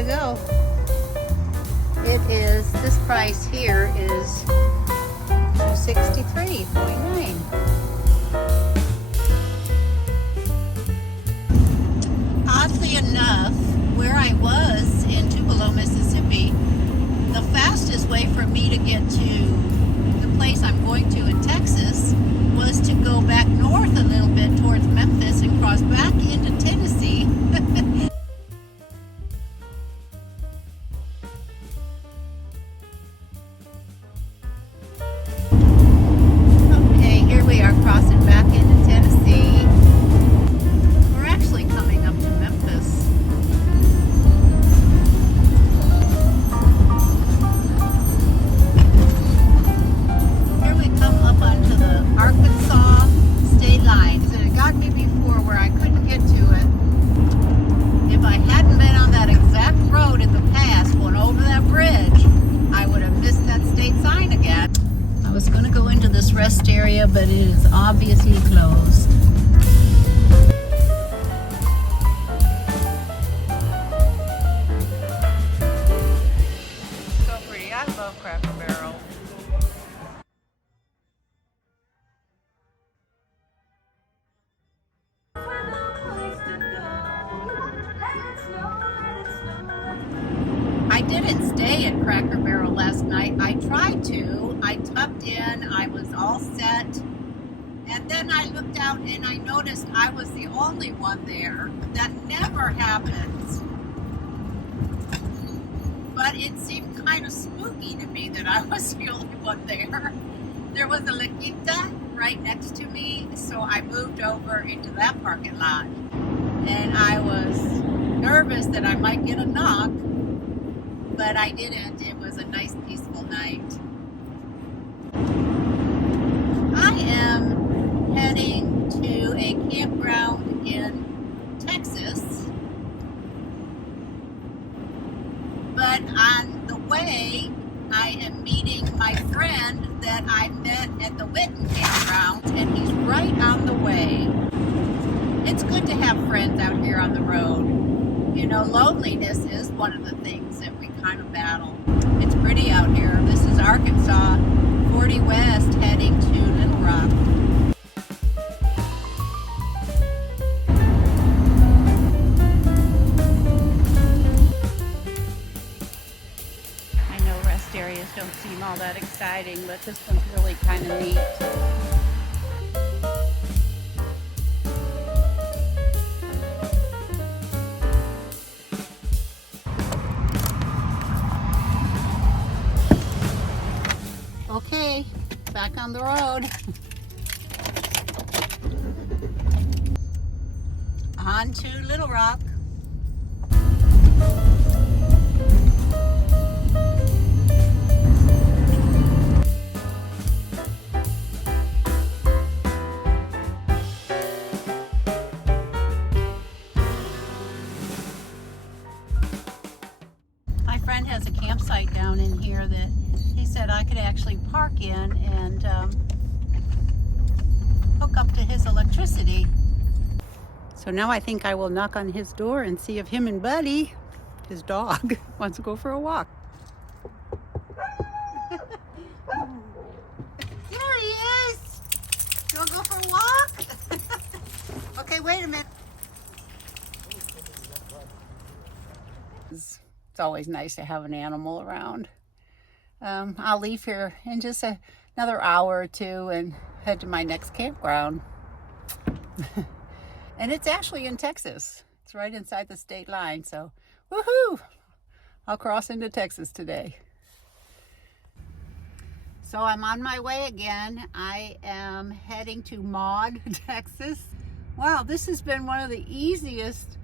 to go. It is, this price here is $263.49. Oddly enough, where I was in Tupelo, Mississippi, the fastest way for me to get to the place I'm going to in Texas was to go back north a little bit towards Memphis and cross back into Tennessee. Okay, here we are crossing back into Tennessee. We're actually coming up to Memphis. Here we come up onto the Arkansas state lines, and it got me before where I couldn't get to it. If I hadn't been on that exact road in the past, going over that bridge, I would have missed that state sign again. I was going to go into this rest area, but it is obviously closed. So pretty. I love Cracker Barrel. I didn't stay at Cracker Barrel last night. I tried to. I tucked in. I was all set. And then I looked out and I noticed I was the only one there. That never happens. But it seemed kind of spooky to me that I was the only one there. There was a La Quinta right next to me, so I moved over into that parking lot. And I was nervous that I might get a knock, but I didn't. It was a nice, peaceful night. I am heading to a campground in Texas, but on the way, I am meeting my friend that I met at the Witten campground, and he's right on the way. It's good to have friends out here on the road. You know, loneliness is one of the things that we kind of battle. It's pretty out here. This is Arkansas, 40 West, heading to Little Rock. I know rest areas don't seem all that exciting, but this one's really kind of neat. Okay, back on the road. On to Little Rock. My friend has a campsite down in here that he said I could actually park in and hook up to his electricity. So now I think I will knock on his door and see if him and Buddy, his dog, wants to go for a walk. There he is! You want to go for a walk? Okay, wait a minute. It's always nice to have an animal around. I'll leave here in just another hour or two and head to my next campground. And it's actually in Texas. It's right inside the state line, so woohoo! I'll cross into Texas today. So I'm on my way again. I am heading to Maud, Texas. Wow, this has been one of the easiest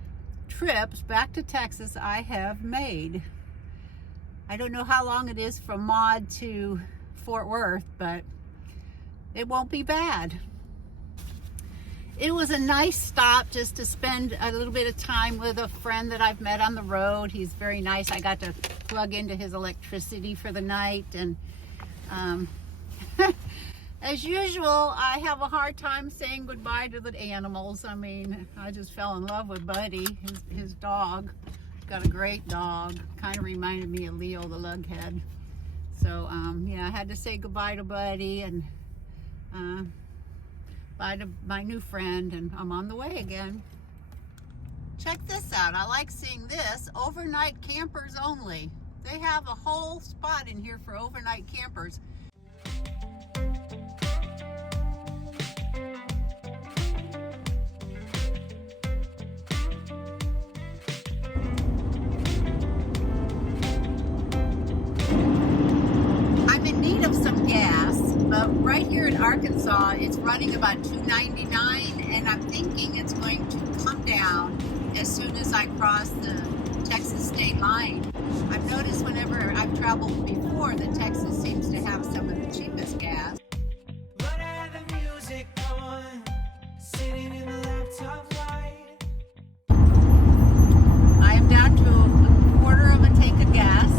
trips back to Texas I have made. I don't know how long it is from Maud to Fort Worth, but it won't be bad. It was a nice stop just to spend a little bit of time with a friend that I've met on the road. He's very nice. I got to plug into his electricity for the night, and as usual, I have a hard time saying goodbye to the animals. I mean, I just fell in love with Buddy, his dog. got a great dog. Kind of reminded me of Leo the lughead. So yeah, I had to say goodbye to Buddy and bye to my new friend, and I'm on the way again. Check this out. I like seeing this. Overnight campers only. They have a whole spot in here for overnight campers. I'm in need of some gas, but right here in Arkansas, it's running about $2.99, and I'm thinking it's going to come down as soon as I cross the Texas state line. I've noticed whenever I've traveled before that Texas seems to have some of the cheapest gas. I am down to a quarter of a tank of gas.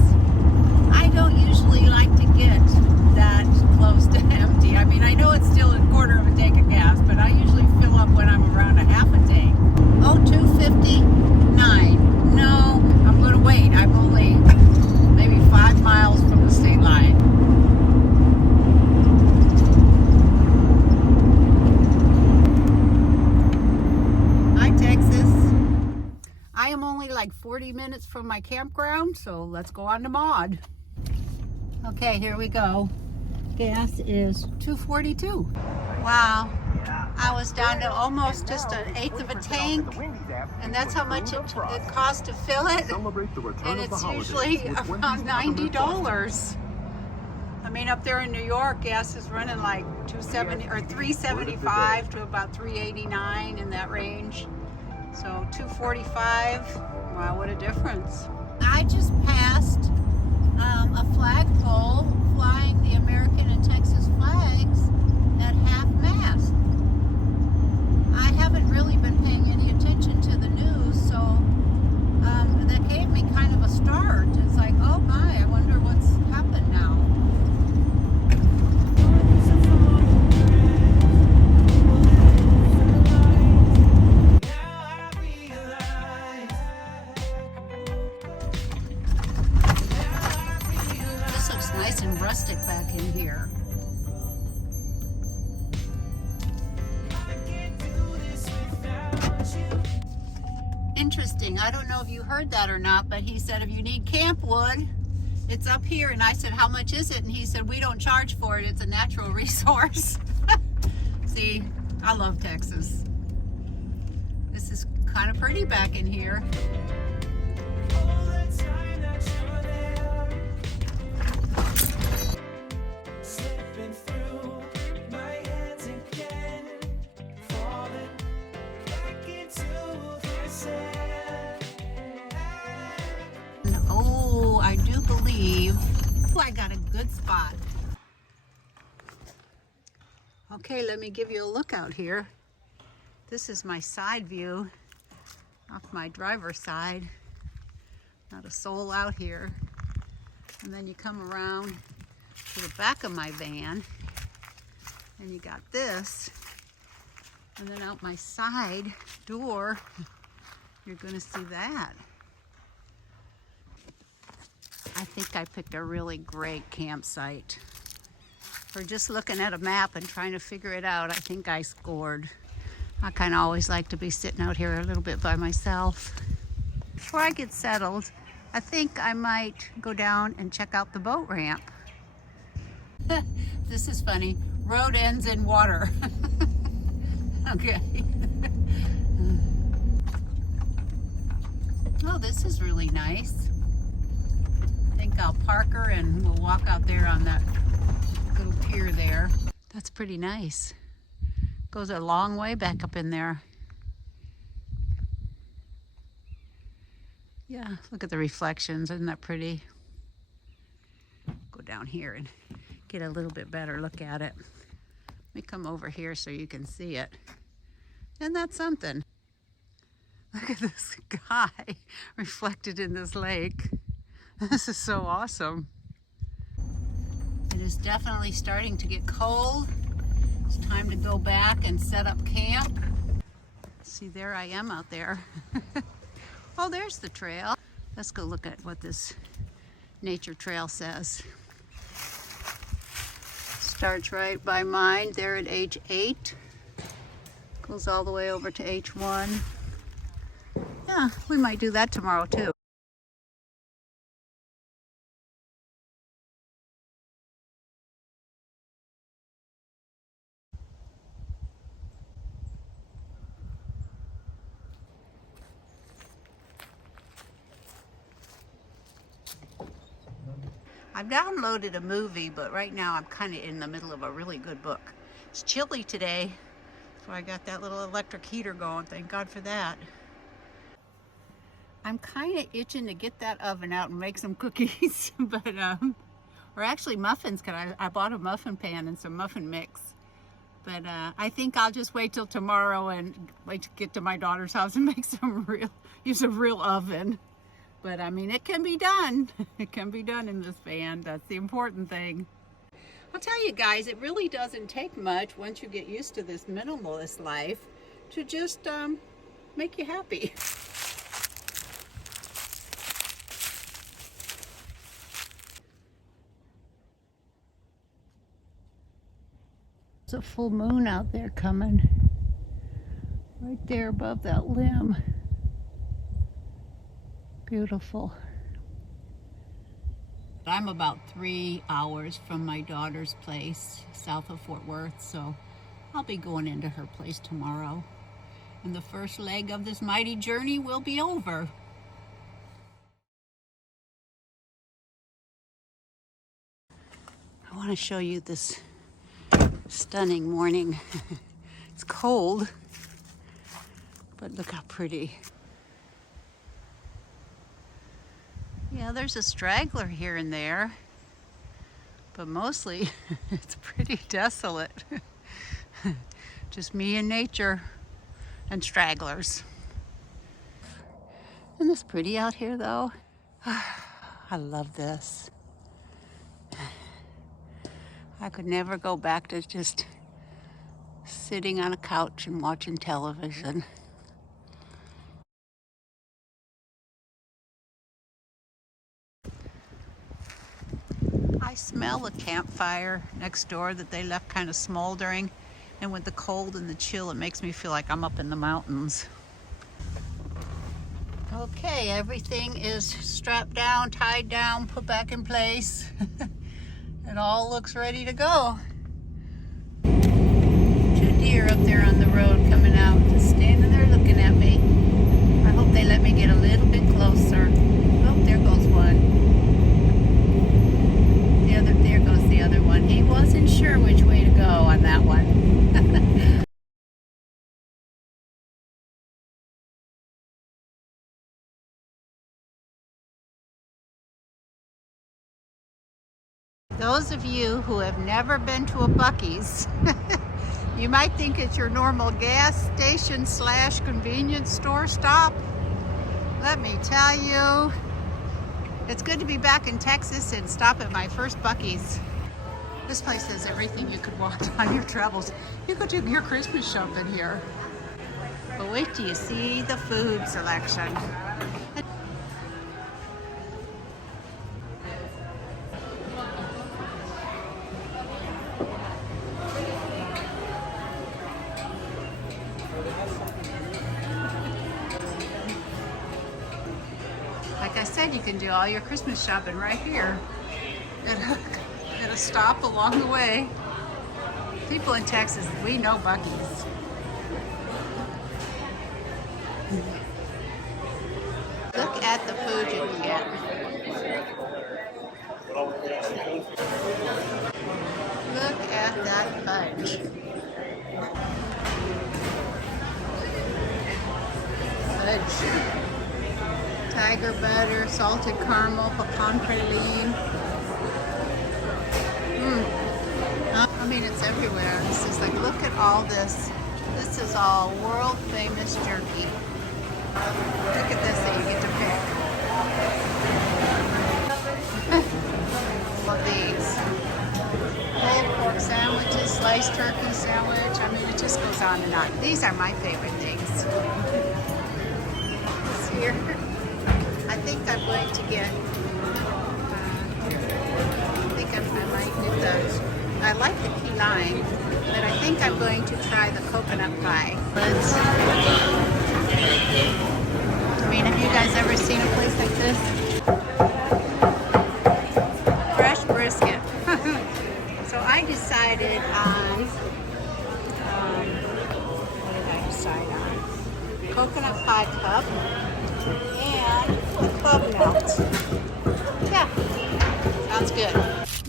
I don't usually like to get that close to empty. I mean, I know it's still a quarter of a tank of gas, but I usually fill up when I'm around a half a tank. Oh, 259. No, I'm going to wait. I'm only maybe 5 miles from the state line. Hi, Texas. I am only like 40 minutes from my campground, so let's go on to Maud. Okay, here we go. Gas is $2.42. Wow. I was down to almost just an eighth of a tank, and that's how much it costs to fill it, and it's usually around $90. I mean, up there in New York, gas is running like $2.70 or $3.75 to about $3.89 in that range. So $2.45. Wow, what a difference! I just passed a flagpole flying the American and Texas flags at half-mast. I haven't really been paying any attention to the news, so that gave me kind of a start. It's like, oh my, I wonder what's happened now. This looks nice and rustic back in here. Interesting. I don't know if you heard that or not, but he said if you need camp wood, it's up here. And I said, how much is it? And he said, we don't charge for it. It's a natural resource. See, I love Texas. This is kind of pretty back in here. Oh, I do believe I got a good spot. Okay, let me give you a look out here. This is my side view off my driver's side. Not a soul out here. And then you come around to the back of my van and you got this. And then out my side door, you're gonna see that. I think I picked a really great campsite. For just looking at a map and trying to figure it out, I think I scored. I kind of always like to be sitting out here a little bit by myself. Before I get settled, I think I might go down and check out the boat ramp. This is funny. Road ends in water. Okay. Oh, this is really nice. I think I'll park her and we'll walk out there on that little pier there. That's pretty nice. Goes a long way back up in there. Yeah, look at the reflections. Isn't that pretty? Go down here and get a little bit better look at it. Let me come over here so you can see it. Isn't that something? Look at this guy reflected in this lake. This is so awesome. It is definitely starting to get cold. It's time to go back and set up camp. See, there I am out there. Oh, there's the trail. Let's go look at what this nature trail says. Starts right by mine there at H8. Goes all the way over to H1. Yeah, we might do that tomorrow too. I've downloaded a movie, but right now I'm kind of in the middle of a really good book. It's chilly today, so I got that little electric heater going. Thank God for that. I'm kind of itching to get that oven out and make some cookies, but or actually muffins, because I bought a muffin pan and some muffin mix. But I think I'll just wait till tomorrow and wait to get to my daughter's house and make use a real oven. But I mean, it can be done. It can be done in this van. That's the important thing. I'll tell you guys, it really doesn't take much once you get used to this minimalist life to just make you happy. There's a full moon out there coming. Right there above that limb. Beautiful. I'm about 3 hours from my daughter's place, south of Fort Worth, so I'll be going into her place tomorrow. And the first leg of this mighty journey will be over. I want to show you this stunning morning. It's cold, but look how pretty. Yeah, there's a straggler here and there, but mostly it's pretty desolate. Just me and nature and stragglers. Isn't this pretty out here though? I love this. I could never go back to just sitting on a couch and watching television. I smell a campfire next door that they left kind of smoldering, and with the cold and the chill, it makes me feel like I'm up in the mountains. Okay, everything is strapped down, tied down, put back in place. It all looks ready to go. 2 deer up there on the road coming out, just standing there looking at me. I hope they let me get a little bit closer. Oh, there goes one. There goes the other one. He wasn't sure which way to go on that one. Those of you who have never been to a Buc-ee's, you might think it's your normal gas station / convenience store stop. Let me tell you, it's good to be back in Texas and stop at my first Buc-ee's. This place has everything you could want on your travels. You could do your Christmas shopping here. But wait till you see the food selection. Like I said, you can do all your Christmas shopping right here at a stop along the way. People in Texas, we know Buc-ee's. Look at the food you can get. Look at that fudge. Fudge. Tiger butter, salted caramel, pecan praline. I mean, it's everywhere. It's just like, look at all this. This is all world famous jerky. Look at this that you get to pick. All of these. Pulled pork sandwiches, sliced turkey sandwich. I mean, it just goes on and on. These are my favorite things. Here. I think I'm going to get, I might do the, I like the key lime, but I think I'm going to try the coconut pie. I mean, have you guys ever seen a place like this? Fresh brisket. So I decided on, what did I decide on? Coconut pie cup and a club melt. Yeah, sounds good.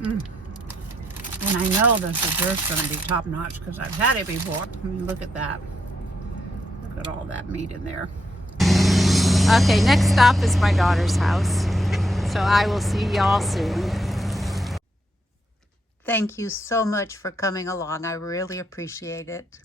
And I know the dessert's going to be top notch because I've had it before. I mean, look at that. Look at all that meat in there. Okay, next stop is my daughter's house. So I will see y'all soon. Thank you so much for coming along. I really appreciate it.